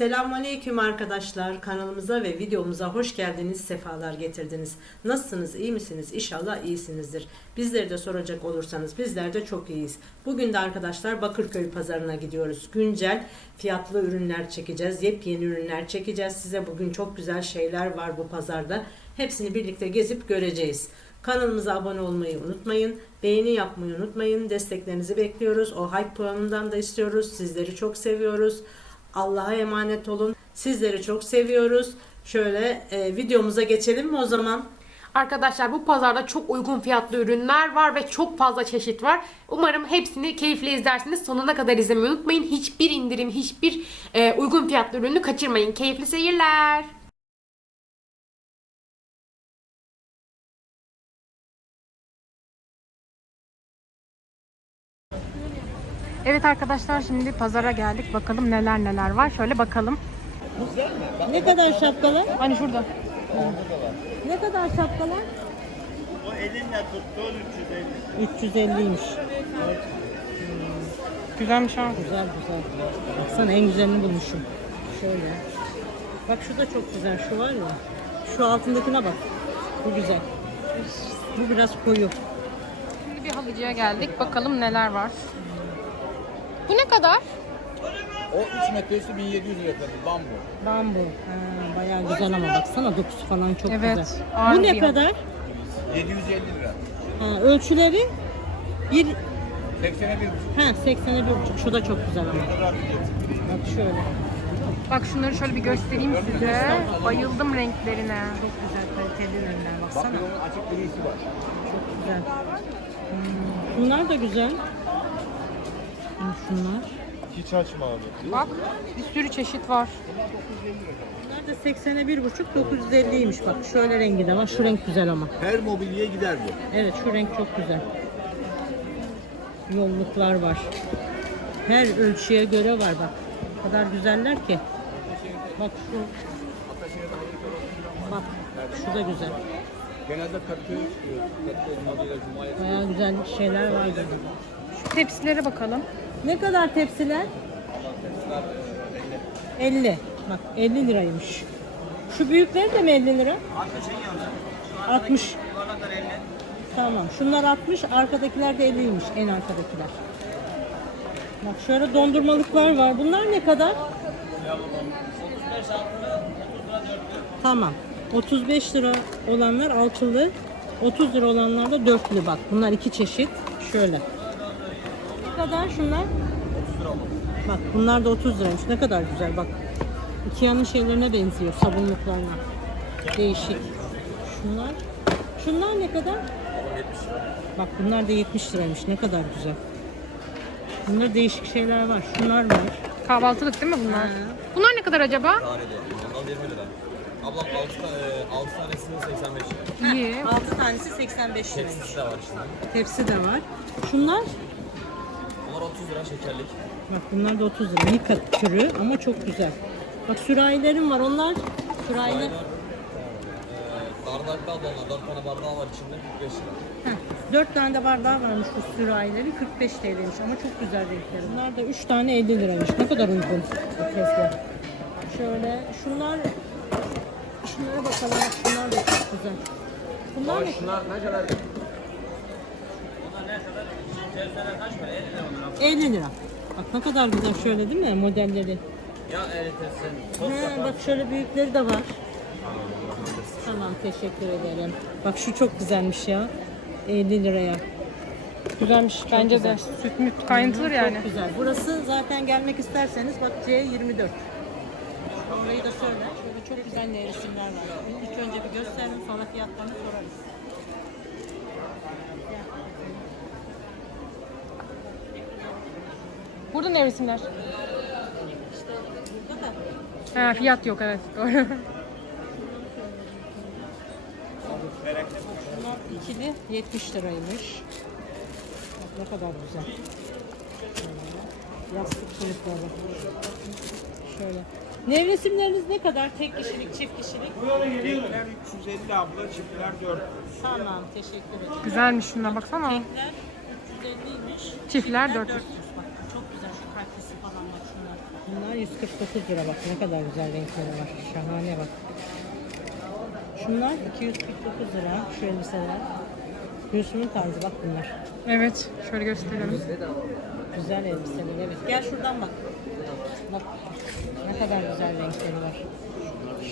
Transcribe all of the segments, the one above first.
Selamünaleyküm arkadaşlar. Kanalımıza ve videomuza hoş geldiniz, sefalar getirdiniz. Nasılsınız, iyi misiniz? İnşallah iyisinizdir. Bizleri de soracak olursanız bizler de çok iyiyiz. Bugün de arkadaşlar Bakırköy pazarına gidiyoruz. Güncel fiyatlı ürünler çekeceğiz, yepyeni ürünler çekeceğiz. Size bugün çok güzel şeyler var bu pazarda. Hepsini birlikte gezip göreceğiz. Kanalımıza abone olmayı unutmayın. Beğeni yapmayı unutmayın. Desteklerinizi bekliyoruz. O hype puanından da istiyoruz. Sizleri çok seviyoruz. Allah'a emanet olun. Sizleri çok seviyoruz. Şöyle videomuza geçelim mi o zaman? Arkadaşlar bu pazarda çok uygun fiyatlı ürünler var ve çok fazla çeşit var. Umarım hepsini keyifle izlersiniz. Sonuna kadar izlemeyi unutmayın. Hiçbir indirim, hiçbir uygun fiyatlı ürünü kaçırmayın. Keyifli seyirler. Evet arkadaşlar, şimdi pazara geldik. Bakalım neler var. Şöyle bakalım. Ne kadar şapkalar? Hani şurada. Ne kadar şapkalar? O elinle tuttuğun 350. 350'ymiş. Güzelmiş ha. Güzel. Baksana en güzelini bulmuşum. Şöyle. Bak şu da çok güzel. Şu var ya. Şu altındakine bak. Bu güzel. Bu biraz koyu. Şimdi bir halıcıya geldik. Bakalım neler var. Bu ne kadar? O 3 metresi 1700 lira efendim. Bambu. Bambu. Bayağı güzel ama baksana dokusu falan çok Evet, güzel. ağır Bu ne bir kadar? 750 lira. Ölçüleri 80'e 1,5. 80'e 1,5. Şu da çok güzel ama. Bak şöyle. Bak şunları şöyle bir göstereyim size. Bayıldım renklerine. Çok güzel kaliteli ürünler baksana. Bak bir onun açık grisi var. Çok güzel. Bunlar da güzel. Şunlar. Hiç açma abi. Bak bir sürü çeşit var. Bunlar da 80'e 1,5 950'ymiş bak. Şöyle rengi de var. Şu renk güzel ama. Her mobilyaya gider bu. Evet şu renk çok güzel. Yolluklar var. Her ölçüye göre var bak. O kadar güzeller ki. Bak şu. Bak şu da güzel. Genelde katı çıkıyor. Katı olmadığıyla cumaya. Bayağı güzel şeyler var burada. Şu tepsilere bakalım. Ne kadar tepsiler? 50. Bak 50 liraymış. Şu büyükleri de mi 50 lira? 60. Tamam. Şunlar 60, arkadakiler de 50'ymiş en arkadakiler. Bak şöyle dondurmalıklar var. Bunlar ne kadar? Tamam. 35 lira olanlar altılı, 30 lira olanlar da dörtlü bak. Bunlar iki çeşit. Şöyle. Ne kadar şunlar? Bak bunlar da 30 liraymış. Ne kadar güzel bak. Ikea'nın şeylerine benziyor. Sabunluklarına. Değişik. Şunlar ne kadar? Bak bunlar da 70 liraymış. Ne kadar güzel. Bunlar değişik şeyler var. Şunlar var. Kahvaltılık değil mi bunlar? Bunlar ne kadar acaba? Tanede. Ondan 20 lira. Ablam 6 tanesini 85 lira. İyi. 6 tanesi 85 liraymış. Tepsisi de var şimdi. Tepsi de var. Şunlar? Onlar 30 lira şekerlik. Bak bunlar da 30 lira. Mika türü ama çok güzel. Bak sürahilerim var. Onlar sürahiler. Bardaklı ablamlar 4 tane bardağı var içinde 45 lira. 4 tane de bardağı varmış bu sürahilerin. 45 TL'ymiş ama çok güzel renkleri. Bunlar da 3 tane 50 liraymış. Ne kadar uygun bu tezgah. Şöyle şunlara bakalım. Şunlar da çok güzel. Bunlar ne? Şunlar ne kadar? 50 lira. Bak ne kadar güzel şöyle değil mi modelleri? Ya eritesin. Bak şöyle büyükleri de var. Tamam teşekkür ederim. Bak şu çok güzelmiş ya. 50 liraya. Güzelmiş bence de. Süt müt kaynatılır yani. Çok güzel. Burası zaten gelmek isterseniz bak C24. Orayı da söyle. Şöyle çok güzel resimler var. İlk önce bir gösterelim sonra fiyatlarını sorarız. Burada ne resimler? İşte burada da Ha, fiyat yok, evet doğru. bunlar ikili 70 liraymış. Bak ne kadar güzel. Yastık çocukları. Şöyle. Nevresimleriniz ne kadar? Tek kişilik, çift kişilik? Tekler 350 abla, çiftler 400. Tamam, teşekkür ederim. Güzelmiş şuna baksana. Tekler 350'ymiş. Çiftler 400. Bak çok güzel şu kalitesi falan bak şunlar. Bunlar 149 lira bak ne kadar güzel renkleri var. Şahane bak. Şunlar 249 lira. Şu elbiseler. Gülsüm'ün tarzı bak bunlar. Evet. Şöyle gösterelim. Güzel elbiseler evet. Gel şuradan bak. Bak ne kadar güzel renkleri var.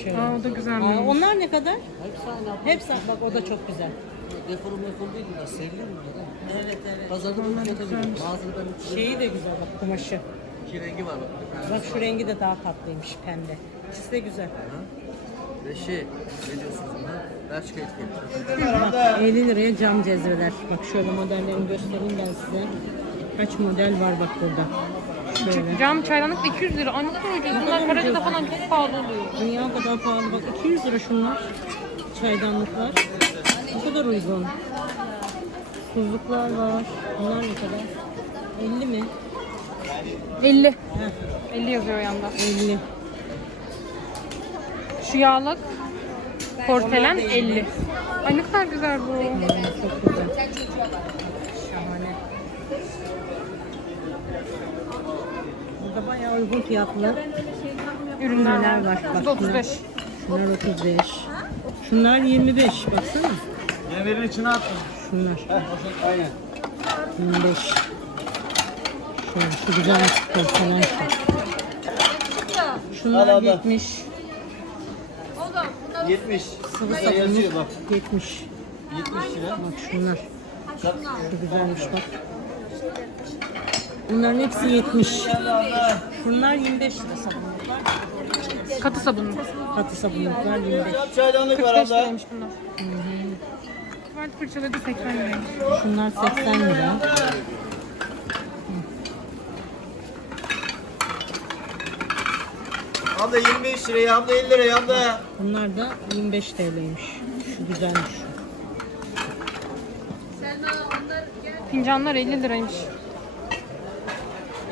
Şöyle. Aa, o da güzelmiş. Onlar ne kadar? Hepsi bak o da çok güzel. Deforu mefolu değil bunlar. Sevilir mi bunlar? Evet evet. Pazarda bu fiyata veriyor. Mağazada ben Şeyi de güzel bak kumaşı. iki rengi var bak. Bak şu rengi de daha tatlıymış pembe. İkisi de güzel. Ve ne diyorsunuz buna? Belçika etiketi. Bak 50 liraya cam cezveler. Bak şöyle modellerini göstereyim ben size. Kaç model var bak burada. Şöyle. Cam çaydanlık da 200 lira. Ay ne kadar ucuz. Bunlar Karaca'da falan çok pahalı oluyor. Dünya kadar pahalı bak 200 lira şunlar. Çaydanlıklar. Ne kadar uygun. Tuzluklar var. Bunlar ne kadar? 50 mi? 50. Heh, 50 yazıyor yanda. 50. Şu yağlık porselen 50. Ay ne kadar güzel bu. Çok güzel. Şahane. Burada bayağı uygun fiyatlı Ürünler var. var. Bak, Bu da 35. Şunlar 35. Şunlar 25. Baksana. Yemeğin içine at. Şunlar Aynen. 25. Şöyle şu güzel porselen şu. Şunlar Al, al. 70. 70. Sıvı Burada yazıyor sabunluk bak. 70. 70 lira. Bak şunlar. Şu güzelmiş bak. Bunların hepsi 70. Şunlar 25 lira sabunluklar. Katı sabunlu. Katı sabunluklar 25. Çaydanlık var 45 abla. liraymış bunlar. Tuvalet fırçaları da 80 liraymış. Şunlar 80 lira. Abla 25 liraya, abla 50 liraya, abla. Bunlar da 25 TL'ymiş. Şu güzelmiş. Fincanlar 50 liraymış.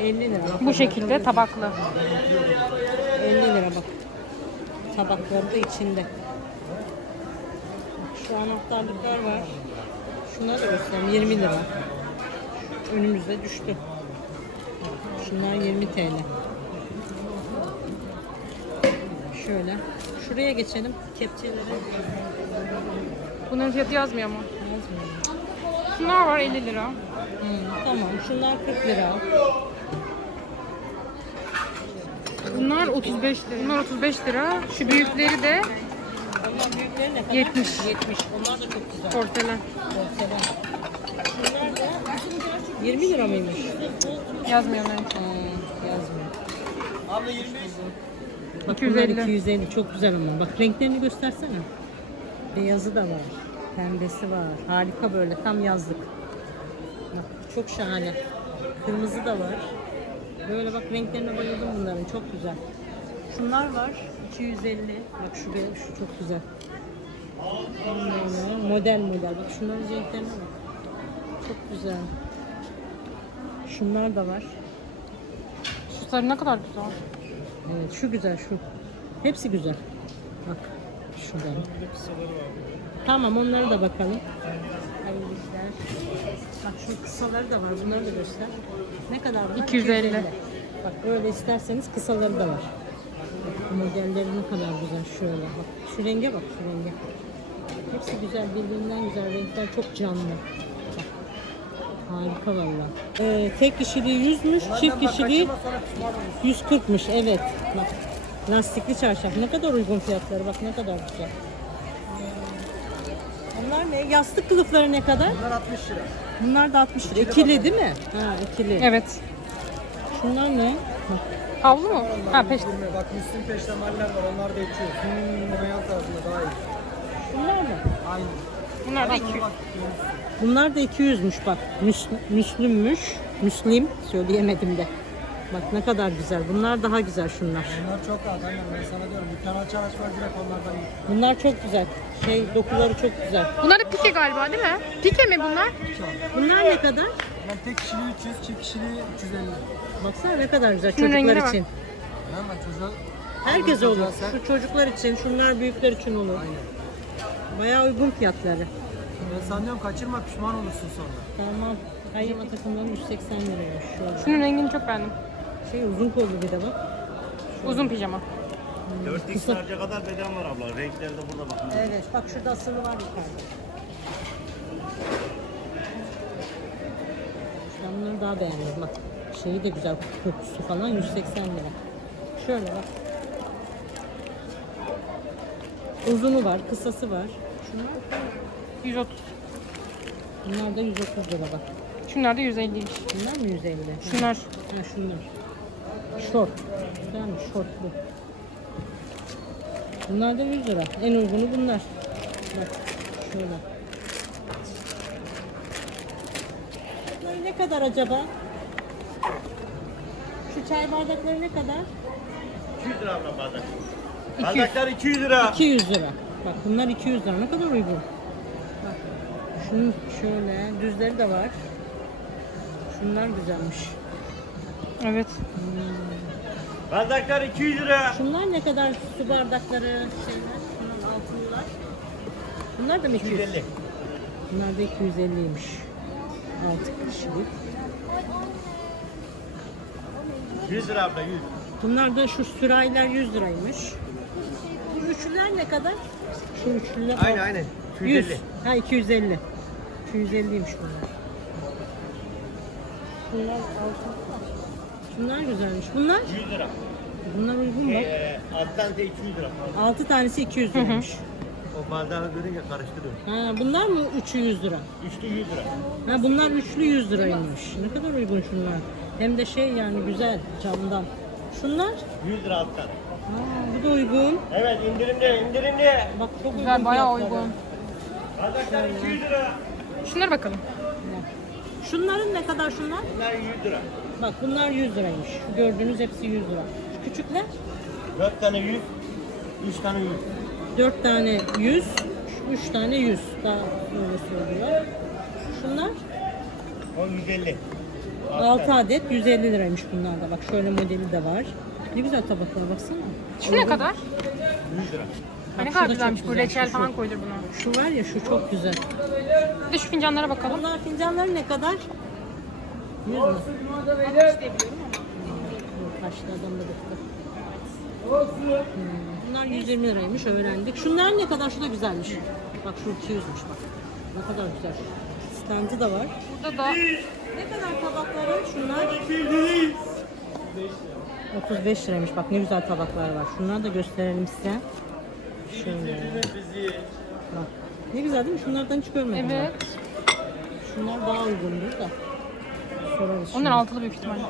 50 lira. Bu şekilde tabaklı. 50 lira bak. Tabakları da içinde. Bak, şu anahtarlıklar var. Şunları da göstereyim. 20 lira. Önümüzde düştü. Şunlar 20 TL. Şöyle. Şuraya geçelim. Kepçeleri Bunların fiyatı yazmıyor ama. yazmıyor. Şunlar var 50 lira. Tamam. Şunlar 40 lira. Bunlar 35 lira. Bunlar 35 lira. Şu büyükleri de Onlar büyükleri ne kadar? 70. 70. Onlar da çok güzel. porselen. Porselen. Şunlar da 20 lira mıymış? Yazmıyor onların. Yazmıyor. Abla 25. Bak 250. bunlar 250 çok güzel ama. Bak renklerini göstersene. Beyazı da var. Pembesi var. Harika böyle tam yazlık. Bak çok şahane. Kırmızı da var. Böyle bak renklerine bayıldım bunların. Çok güzel. Şunlar var. 250. Bak şu çok güzel. Model. Bak şunların renklerine bak. Çok güzel. Şunlar da var. Şu sarı ne kadar güzel. Evet şu güzel şu. Hepsi güzel. Bak şurada. Tamam onları da bakalım. Hayırlı işler. Bak şu kısaları da var. Bunları da göster. Ne kadar bunlar? 250. Bak böyle isterseniz kısaları da var. Bak, modelleri ne kadar güzel şöyle bak. Şu renge bak şu renge. Hepsi güzel birbirinden güzel renkler çok canlı. Bak. Harika valla. Tek kişiliği 100'müş, çift kişiliği 140'mış. Evet. Bak. Lastikli çarşaf. Ne kadar uygun fiyatları. Bak ne kadar güzel. Bunlar ne? Yastık kılıfları ne kadar? Bunlar 60 lira. Bunlar da 60 lira. İkili değil mi? Ha ikili. Evet. Şunlar ne? Bak. Havlu mu? Ha peş. Bak Müslüm peştemaller var, onlar da 200. Komeyan tarzında daha iyi. Bunlar mı? Aynı. Bunlar da 200. Bunlar da 200'müş bak. Müslümmüş. Müslim söyleyemedim de. Bak ne kadar güzel. Bunlar daha güzel şunlar. Bunlar çok rahat, aynen ben sana diyorum. Bir tane açar açmaz direkt onlardan iyi. Bunlar çok güzel. Dokuları çok güzel. Bunlar da pike galiba değil mi? Pike mi bunlar? Bunlar ne kadar? Ben tek kişiliği 300, çift kişiliği 350. Baksana ne kadar güzel Şunun rengine çocuklar bak. için. Ama çocuğa... Herkes olur. Çocuğa Şu çocuklar için, şunlar büyükler için olur. Bayağı uygun fiyatları. Ben sanıyorum kaçırma, pişman olursun sonra. Tamam. Kayma takımları 180 liraya. Şöyle. Şunun rengini çok beğendim. Uzun kollu bir de bak. Uzun pijama. 4x large'a kadar beden var abla. Renkleri de burada bakın. Evet, bak şurada asılı var yukarıda. Ben bunları daha beğendim. Bak şeyi de güzel, kokusu falan 180 lira. Şöyle bak. Uzunu var, kısası var. Şunlar 130. bunlar da 130 lira bak. Şunlar da 150'ymiş. Bunlar mı 150? Şunlar. Ha şunlar. Şort. Güzelmiş şortlu. Bunlar da 100 lira. En uygunu bunlar. Bak şöyle. Bunlar ne kadar acaba? Şu çay bardakları ne kadar? 200 lira abla bardak. Bardaklar 200 lira. 200 lira. Bak bunlar 200 lira. Ne kadar uygun. Bak. Şunun şöyle düzleri de var. Şunlar güzelmiş. Evet. Bardaklar 200 lira. Şunlar ne kadar su bardakları şeyler, şunun altınlar. Bunlar da mı 200? 250. Bunlar da 250'ymiş. 6 kişilik. 100 lira abla 100. Bunlar da şu sürahiler 100 liraymış. Bu üçlüler ne kadar? Şu üçlüler. Aynen. 100. 250. Ha 250. 250'ymiş bunlar. Şunlar altın. Şunlar güzelmiş. Bunlar? 100 lira. Bunlar uygun mu? Alttan da 200 lira. 6 tanesi 200 liraymış. O bardağı görünce karıştırıyorum. Ha, bunlar mı üçü 100 lira? Üçlü 100 lira. Ha, bunlar üçlü 100 liraymış. Ne kadar uygun şunlar. Hem de şey yani güzel camdan. Şunlar? 100 lira alttan. Ha, bu da uygun. Evet indirimli. Bak çok Güzel, uygun bayağı fiyatları. uygun. Bardaklar 200 lira. Şunlara bakalım. Şunların ne kadar şunlar? Bunlar 100 lira. Bak bunlar 100 liraymış. Şu gördüğünüz hepsi 100 lira. Şu küçükler 4 tane 100. 3 tane 100. 4 tane 100, 3 tane 100. Daha böyle söylüyor. Şunlar O 150. 6 adet 150 liraymış bunlar da. Bak şöyle modeli de var. Ne güzel tabaklara baksana. Şu ne kadar? 100 lira. Ay, ne Bak, kadar şu da güzelmiş. çok Bu güzel. reçel Şu- falan koydur buna. Şu var ya şu çok güzel. Bir de şu fincanlara bakalım. Bunlar fincanları ne kadar? 100 mü? Taşlardan da bıktı. Bunlar 120 liraymış öğrendik. Şunlar ne kadar? Şu da güzelmiş. Bak şu 200'müş bak. Ne kadar güzel. Standı da var. Burada da Ne kadar tabakları? Şunlar 35 liraymış. Bak ne güzel tabaklar var. Şunları da gösterelim size. Şöyle. Bak. Ne güzel değil mi? Şunlardan hiç görmedim. evet. Ben. Şunlar daha uygundur da. Sorarız şimdi. Onlar altılı büyük ihtimalle.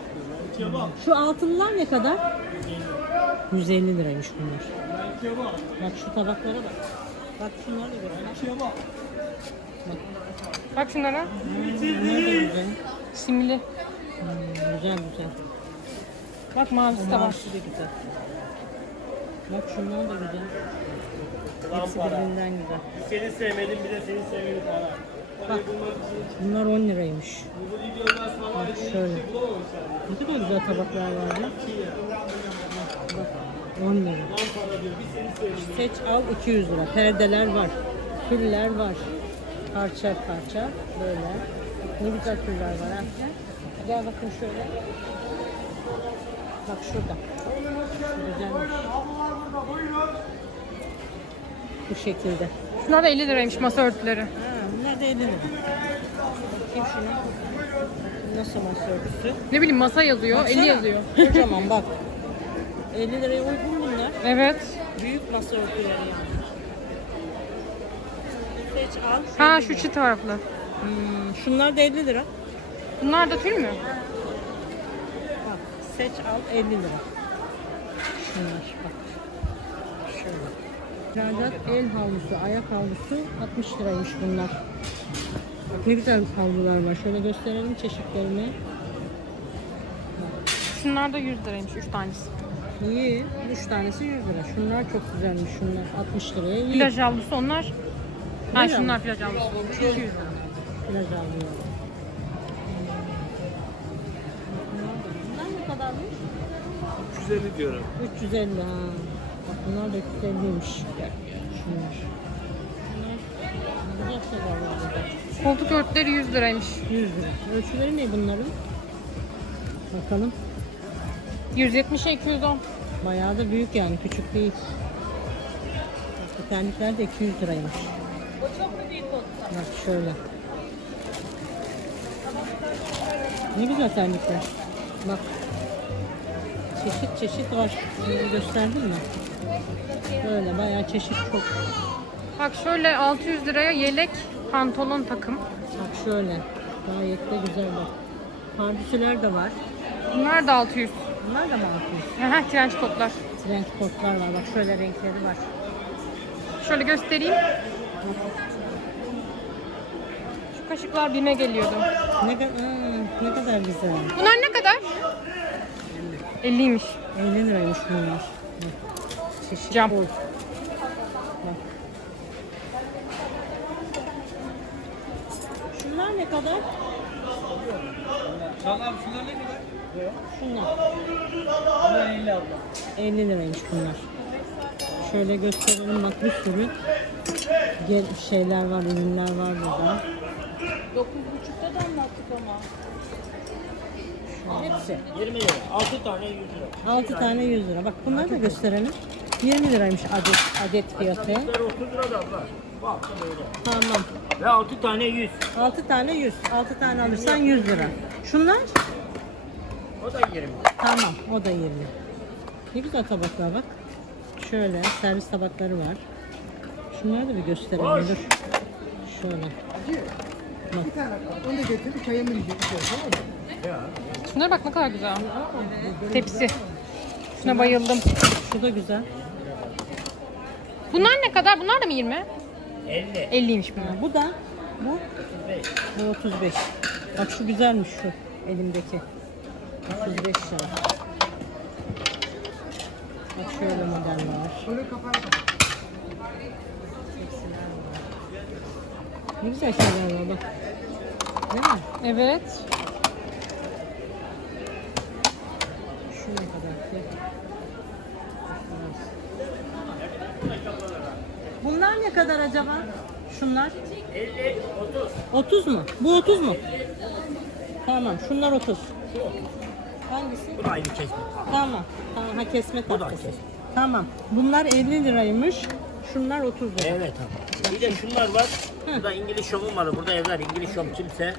Şu altınlar ne kadar? 150 liraymış bunlar. Bak şu tabaklara bak. Bak şunları da göster. Bak şunlara. Bunlar da güzel. Simli. Güzel güzel. Bak mavisi de var. Mavisi de güzel. Bak şunlar da güzel. Hepsi birbirinden güzel. Seni sevmedim bir de seni seviyorum falan. Bak bunlar 10 liraymış. Bak şöyle. Ne kadar güzel tabaklar var ya. Bak 10 lira. Seç al 200 lira. Perdeler var. Tüller var. Parça parça böyle. Ne güzel tüller var ha. Gel bakın şöyle. Bak şurada. Şu güzelmiş. Bu şekilde. Şunlar da 50 liraymış masa örtüleri. Ha, bunlar da 50 lira. Bakayım şuna. Nasıl masa örtüsü? Ne bileyim masa yazıyor, 50 yazıyor. Kocaman bak. 50 liraya uygun bunlar. Evet. Büyük masa örtüleri yani. Seç al. Ha 50 şu lira. çift taraflı. Şunlar da 50 lira. Bunlar da tül mü? Bak seç al 50 lira. Şunlar bak. Şöyle. İhracat el havlusu, ayak havlusu 60 liraymış bunlar. Bak ne güzel havlular var. Şöyle gösterelim çeşitlerini. Şunlar da 100 liraymış 3 tanesi. İyi. 3 tanesi 100 lira. Şunlar çok güzelmiş. Şunlar 60 liraya iyi. Plaj havlusu onlar. Ha Plaj şunlar plaj havlusu. 200 lira. Plaj havluları. Bunlar ne kadarmış? 350 diyorum. 350 ha. Bak bunlar da 350'ymiş. Şunlar. Bunlar güzel şeyler var burada. Koltuk örtüleri 100 liraymış. 100 lira. Ölçüleri ne bunların? Bakalım. 170'e 210. Bayağı da büyük yani, küçük değil. Bu terlikler de 200 liraymış. Bak şöyle. Ne güzel terlikler. Bak. Çeşit çeşit var. Gösterdim mi? Böyle bayağı çeşit çok. Bak şöyle 600 liraya yelek, pantolon takım. Bak şöyle. Gayet de güzel bak. Pardüsüler de var. Bunlar da 600. Bunlar da mı 600? Aha, trench coatlar. Trench coatlar var. Bak şöyle renkleri var. Şöyle göstereyim. Şu kaşıklar BİM'e geliyordu. Ne kadar güzel. Bunlar ne kadar? 50'ymiş. 50 liraymış bunlar. Bak. Çeşit Cam. bol. Bak. Şunlar ne kadar? Şunlar ne kadar? Şunlar. Bunlar 50 abla. 50 liraymış bunlar. Şöyle gösterelim, bak bir sürü şeyler var, ürünler var burada. 9,5'ta da anlattık ama. Hepsi. 20 lira. 6 tane 100 lira. 6 tane 100 lira. Bak bunları da gösterelim. 20 liraymış adet fiyatı. Bunlar 30 lira da abla. Bak böyle. Tamam. Ve 6 tane 100. 6 tane 100. 6 tane alırsan 100 lira. Şunlar? O da 20. Tamam. O da 20. Ne güzel tabaklar bak. Şöyle servis tabakları var. Şunları da bir gösterelim. Dur. Şöyle. Onu da getirdik. Çayımı yiyeceğiz. Tamam mı? Şuna bak ne kadar güzel. Tepsi. Şuna bayıldım. Şu da güzel. Bunlar ne kadar? Bunlar da mı 20? 50. 50'ymiş bunlar. Bu da bu 35. Bak şu güzelmiş şu elimdeki. 35 lira. Bak şöyle model var. Şöyle kafayı Ne güzel şeyler var bak. Değil mi? Evet. Şu ne kadar ki? Bunlar ne kadar acaba? Şunlar? 50, 30. 30 mu? Bu 30 mu? Tamam, şunlar 30. Hangisi? Bu da aynı kesme. Tamam. Tamam, ha kesme da tahtası. kesme. Tamam. Bunlar 50 liraymış. Şunlar 30 lira. Evet abi. Bir de şunlar var. Burada İngiliz şovum var. Burada yazar İngiliz şov kimse.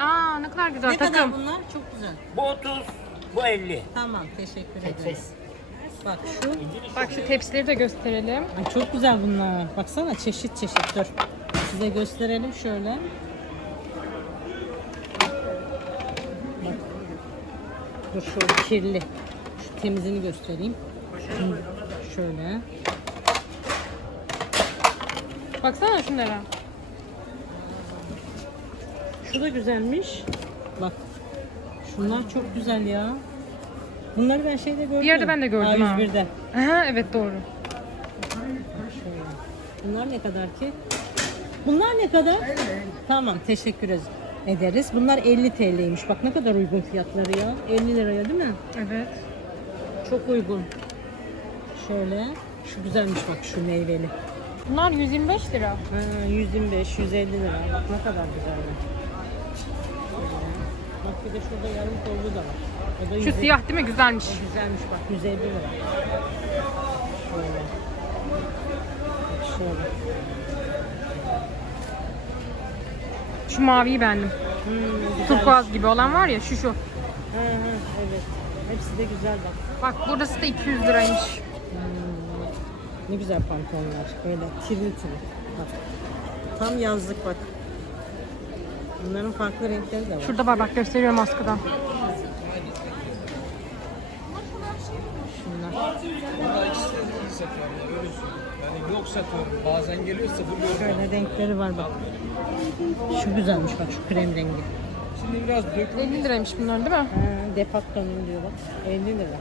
Aa ne kadar güzel Ne takım. kadar bunlar? Çok güzel. Bu 30, bu 50. Tamam, teşekkür Tek ederiz. Bak şu. Bak şu tepsileri de gösterelim. Ay çok güzel bunlar. Baksana çeşit çeşit. Dur. Size gösterelim şöyle. Bak. Dur şu kirli. Şu temizini göstereyim. Şöyle. Baksana şunlara. Şu da güzelmiş. Bak. Şunlar çok güzel ya. Bunları ben şeyde gördüm. Bir yerde ben de gördüm ha. A101'de. Aha evet doğru. Şöyle. Bunlar ne kadar ki? Bunlar ne kadar? Tamam, teşekkür ederiz. Bunlar 50 TL'ymiş. Bak ne kadar uygun fiyatları ya. 50 liraya değil mi? Evet. Çok uygun. Şöyle. Şu güzelmiş bak, şu meyveli. Bunlar 125 lira. Ha, 125, 150 lira. Bak ne kadar güzel. Bak bir de şurada yarım kollu da var. O da Şu 150 siyah değil mi? Güzelmiş. Güzelmiş bak, 150 lira. Şöyle. Bak şöyle. Şu maviyi beğendim. Güzelmiş. Turkuaz gibi olan var ya şu. Ha, evet. Hepsi de güzel bak. Bak burası da 200 liraymış. Ne güzel pantolonlar. Böyle tirli tirli. Bak. Tam yazlık bak. Bunların farklı renkleri de var. Şurada var bak gösteriyorum askıdan. Şunlar. Valla ikisi de iyi satıyorum ya. Öyle söyleyeyim. Yani yok satıyorum. Bazen geliyorsa buluyorum. Şöyle renkleri var bak. Şu güzelmiş bak, şu krem rengi. Şimdi biraz döküm. 50 liraymış bunlar değil mi? Ha, Decathlon'un diyor bak. 50 lira.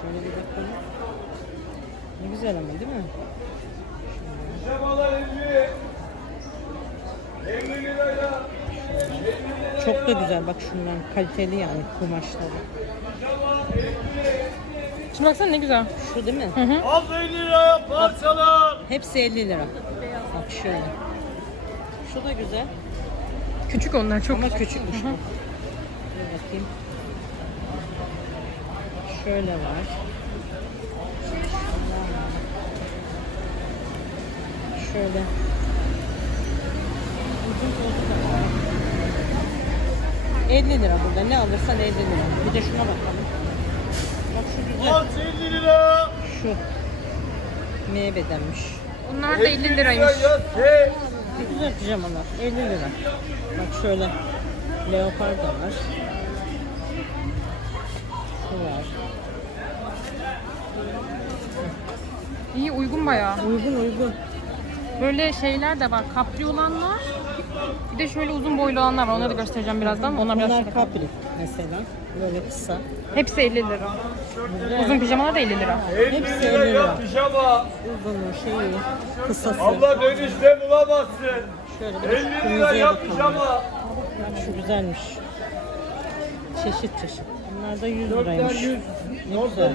Şöyle bir bakalım. Ne güzel ama değil mi? Çok da güzel bak, şunlar kaliteli yani kumaşları. Şimdi baksana ne güzel. Şu değil mi? Al 50 liraya parçalar. Hepsi 50 lira. Bak şöyle. Şu da güzel Küçük onlar çok. ama küçükmüş bu. Dur bakayım. Şöyle var. Şöyle. Uzun koltuk da var. 50 lira burada. Ne alırsan 50 lira. Bir de şuna bakalım. Bak şu güzel. 50 lira. Şu. Neye bedenmiş? Bunlar da 50 liraymış. Ne güzel pijamalar. 50 lira. Bak şöyle. Leopar da var. Şu var. İyi, uygun bayağı. Uygun. Böyle şeyler de var. Kapri olanlar. Bir de şöyle uzun boylu olanlar var. Onları da göstereceğim birazdan. Onlar biraz Bunlar kapri mesela. Böyle kısa. Hepsi 50 lira. Uzun pijamalar da 50 lira. Hepsi 50 lira. Pijama. Uzunu, şeyi, kısası. Abla dönüşte bulamazsın. Şöyle bir de şu 50 lira kırmızıya yap bakalım. pijama. Bak şu güzelmiş. Çeşit. Bunlar da 100 liraymış. Ne güzel.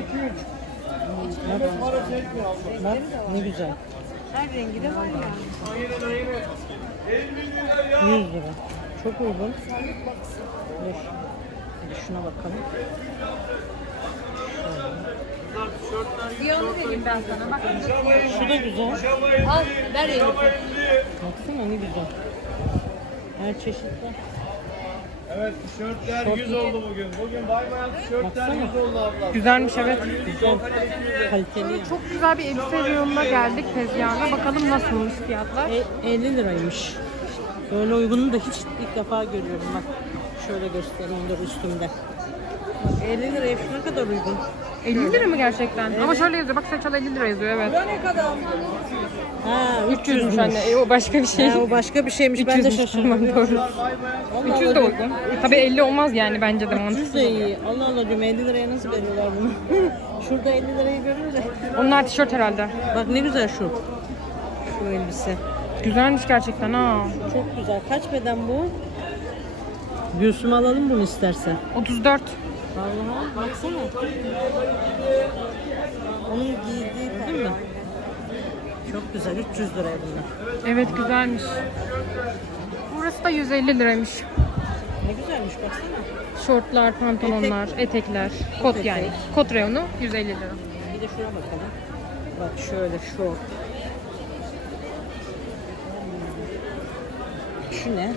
Bak ne güzel. Her rengi de var yani. 100 lira. Çok uygun. Dur. Bir şuna bakalım. Siyahını vereyim ben sana. Bak. Şu da güzel. Al ver elini. Baksana ne güzel. Her çeşit var. Evet tişörtler 100 oldu bugün. Bugün baymayan tişörtler Baksana. 100 oldu abla. Güzelmiş, evet. Güzel. Kaliteli ya. Çok güzel bir elbise reyonuna geldik tezgahına. Bakalım nasılmış fiyatlar. 50 liraymış. Böyle uygunu da hiç ilk defa görüyorum bak. Şöyle göstereyim dur üstümde. Bak 50 liraya şuna kadar uygun. 50 lira mı gerçekten? Ama şöyle yazıyor. Bak saçalı 50 lira yazıyor, evet. Ha 300'müş anne. O başka bir şey. Ha, o başka bir şeymiş. Ben de 300'müş, şaşırdım. tamam, doğru. Allah 300 de Allah. uygun. Tabii 50 olmaz yani, bence de 300 mantıksız de oluyor. iyi. Allah Allah diyorum 50 liraya nasıl veriyorlar bunu? Şurada 50 lirayı görünce. Onlar tişört herhalde. Bak ne güzel şu. Şu elbise. Güzelmiş gerçekten ha. Çok güzel. Kaç beden bu? Gülsüm alalım bunu istersen. 34. Vallahi baksana. Onun giydiği değil mi? Çok güzel. 300 liraya bunlar. Evet, güzelmiş. Burası da 150 liraymış. Ne güzelmiş baksana. Şortlar, pantolonlar, etekler, kot Etek. yani. Kot reyonu 150 lira. Bir de şuna bakalım. Bak şöyle şort. Şu ne?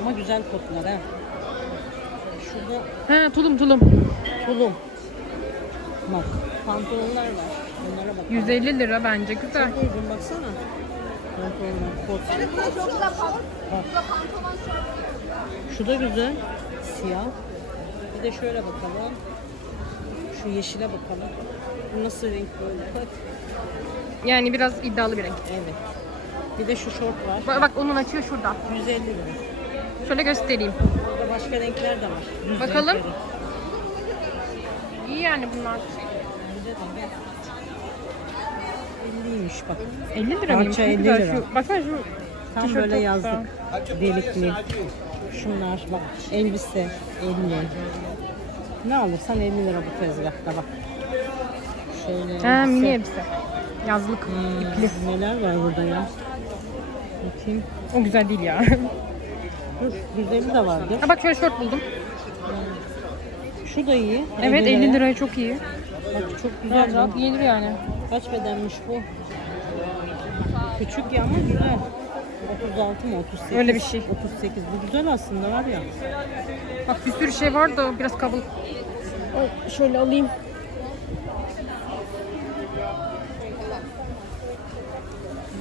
Ama güzel kotlar ha. Şurada Ha, tulum. tulum. Bak pantolonlar var. Bunlara bak. 150 lira bence, güzel. Çok uygun baksana. Pantolonlar, kot. Bak. Şu da güzel. Siyah. Bir de şöyle bakalım. Şu yeşile bakalım. Bu nasıl renk böyle? Bak. Yani biraz iddialı bir renk. Evet. Bir de şu şort var. Bak onun açıyor şurada. 150 lira. Şöyle göstereyim. Burada başka renkler de var. Düz Bakalım. renkleri. İyi yani bunlar. Bence de. 50'ymiş bak. 50 lira mıymış? Parça Ne 50 güzel. lira. Şu, baksana şu Tam tişört böyle çok yazlık. güzel. Delikli. Şunlar bak. Elbise 50. Ne alırsan 50 lira bu tezgahta bak. Şöyle Ha, mini elbise. elbise. Yazlık, ipli. Neler var burada ya? Bakayım. O güzel değil ya. Dur, güzeli de vardır. Ha, bak şöyle şort buldum. Şu da iyi. Evet, 50 liraya çok iyi. Bak çok Rahat güzel. rahat gelir yani. Kaç bedenmiş bu? Küçük ya ama güzel. 36 mı 38? Öyle bir şey. 38. Bu güzel aslında var ya. Bak bir sürü şey var da biraz kabul. Ay, şöyle alayım.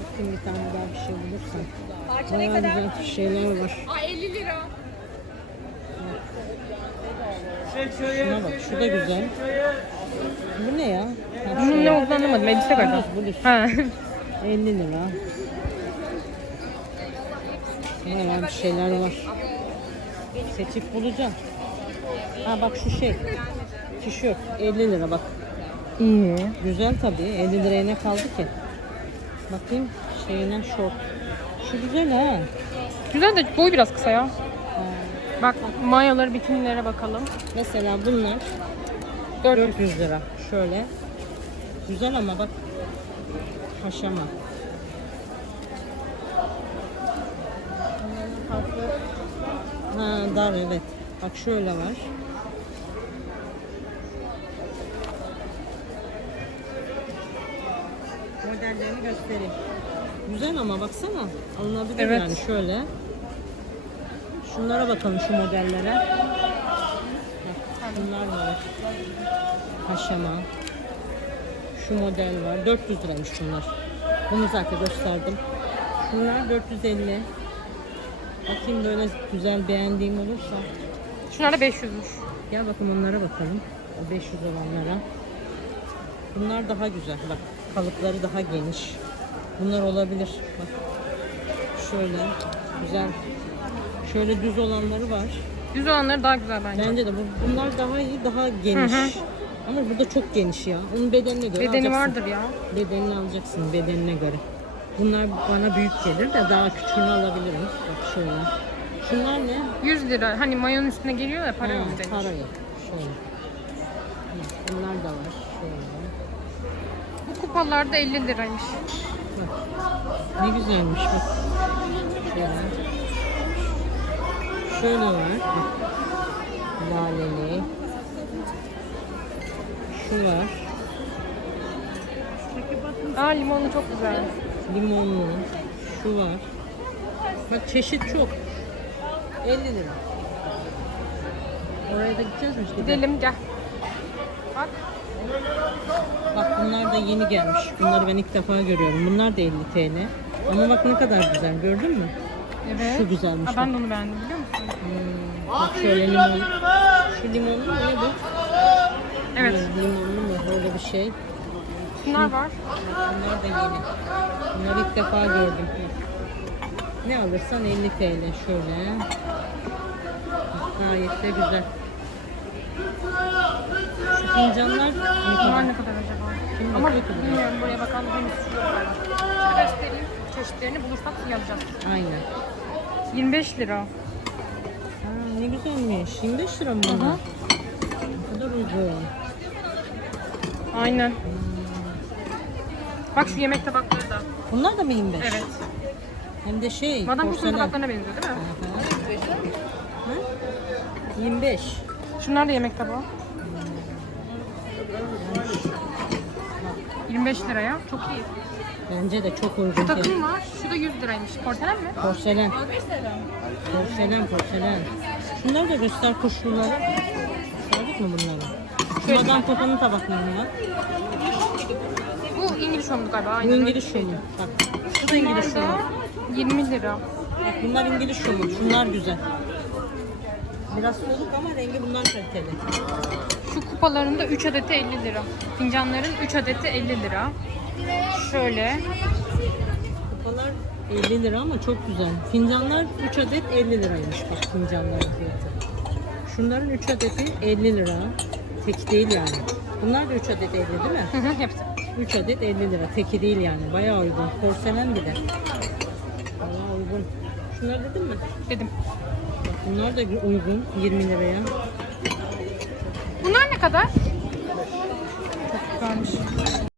Bakayım bir tane daha bir şey bulursan. Bayağı güzel şeyler var. Ay, 50 lira. Şuna bak şu da güzel. Bu ne ya? Ha, Bunun ne olduğunu anlamadım. Elbise galiba. Bluz. Ha. 50 lira. Bayağı bir şeyler var. Seçip bulacağım. Ha bak şu şey. Tişört 50 lira bak. İyi. Güzel tabii. 50 liraya ne kaldı ki? Bakayım şeyine şort. Şu güzel ha. Güzel de boy biraz kısa ya. Bak mayoları, bikinilere bakalım. Mesela bunlar 400 lira. Şöyle. Güzel ama bak. Haşama. Ha dar evet. Bak şöyle var. Modellerini göstereyim. Güzel ama baksana. Alınabilir Evet. yani şöyle. Şunlara bakalım şu modellere. Bak, şunlar var. Haşema. Şu model var. 400 liraymış bunlar. Bunu zaten gösterdim. Şunlar 450. Bakayım böyle güzel beğendiğim olursa. Şunlar da 500'müş. Gel bakın onlara bakalım. O 500 olanlara. Bunlar daha güzel. Bak kalıpları daha geniş. Bunlar olabilir. Bak. Şöyle güzel. Şöyle düz olanları var. Düz olanları daha güzel bence. Bence de bunlar daha iyi, daha geniş. Ama burada çok geniş ya. Onun bedenine göre Bedeni alacaksın. vardır ya. Bedenini alacaksın bedenine göre. Bunlar bana büyük gelir de daha küçüğünü alabilirim. Bak şöyle. Şunlar ne? 100 lira. Hani mayonun üstüne geliyor ya para Ha, mı denir? para yok. Şöyle. Bunlar da var. Şöyle. Bu kupalar da 50 liraymış. Bak. Ne güzelmiş bak. Şöyle. Şöyle var. Bak. Laleli. Şu var. Aa limonlu çok güzel. Limonlu. Şu var. Bak çeşit çok. 50 lira. Oraya da gideceğiz mi? Gidelim gel. Bak. Bak bunlar da yeni gelmiş. Bunları ben ilk defa görüyorum. Bunlar da 50 TL. Ama bak ne kadar güzel. Gördün mü? Evet. Şu güzelmiş. Aa, ben de onu beğendim biliyor musun? Bak şöyle limon. Şu limonlu mu ne bu? Evet. Limonlu mu? Böyle bir şey. Şunlar var. Bunlar da yeni. Bunları ilk defa gördüm. Ne alırsan 50 TL şöyle. Gayet de güzel. Şu fincanlar ne Bunlar kadar? ne kadar acaba? Kim Ama bakıyor ki buraya? bilmiyorum buraya bakalım henüz yok galiba. Şöyle göstereyim. Çeşitlerini bulursak yazacağız. Aynen. 25 lira. Ha, ne güzelmiş. 25 lira mı bunlar? Ne kadar uygun. Aynen. Bak şu yemek tabakları da. Bunlar da mı 25? Evet. Hem de şey, Madame Tussauds porselen. tabaklarına benziyor değil mi? Ha? 25. Şunlar da yemek tabağı. 25 liraya. Çok iyi. Bence de çok uygun. Şu fiyat. takım var. Şu da 100 liraymış. Porselen mi? Porselen. Porselen. Şunları da göster kuşluları. Gördük mü bunları? Madame Tussauds'un tabakları bunlar. Bu İngiliz oldu galiba. Bu Aynen. İngiliz şomu. Bak. Şu da İngiliz şomu. 20 lira. Bak bunlar İngiliz şomu. Şunlar güzel. Biraz soluk ama rengi bunlar kaliteli. Şu kupaların da 3 adeti 50 lira. Fincanların 3 adeti 50 lira. Şöyle. Kupalar 50 lira ama çok güzel. Fincanlar 3 adet 50 liraymış bak fincanların fiyatı. Şunların 3 adeti 50 lira. Tek değil yani. Bunlar da 3 adet 50 değil mi? Hı hı, hepsi. 3 adet 50 lira. Teki değil yani. Bayağı uygun. Porselen bir de. Bayağı uygun. Şunlar dedin mi? Dedim. Bak bunlar da uygun. 20 liraya. Bunlar ne kadar? Çok güzelmiş.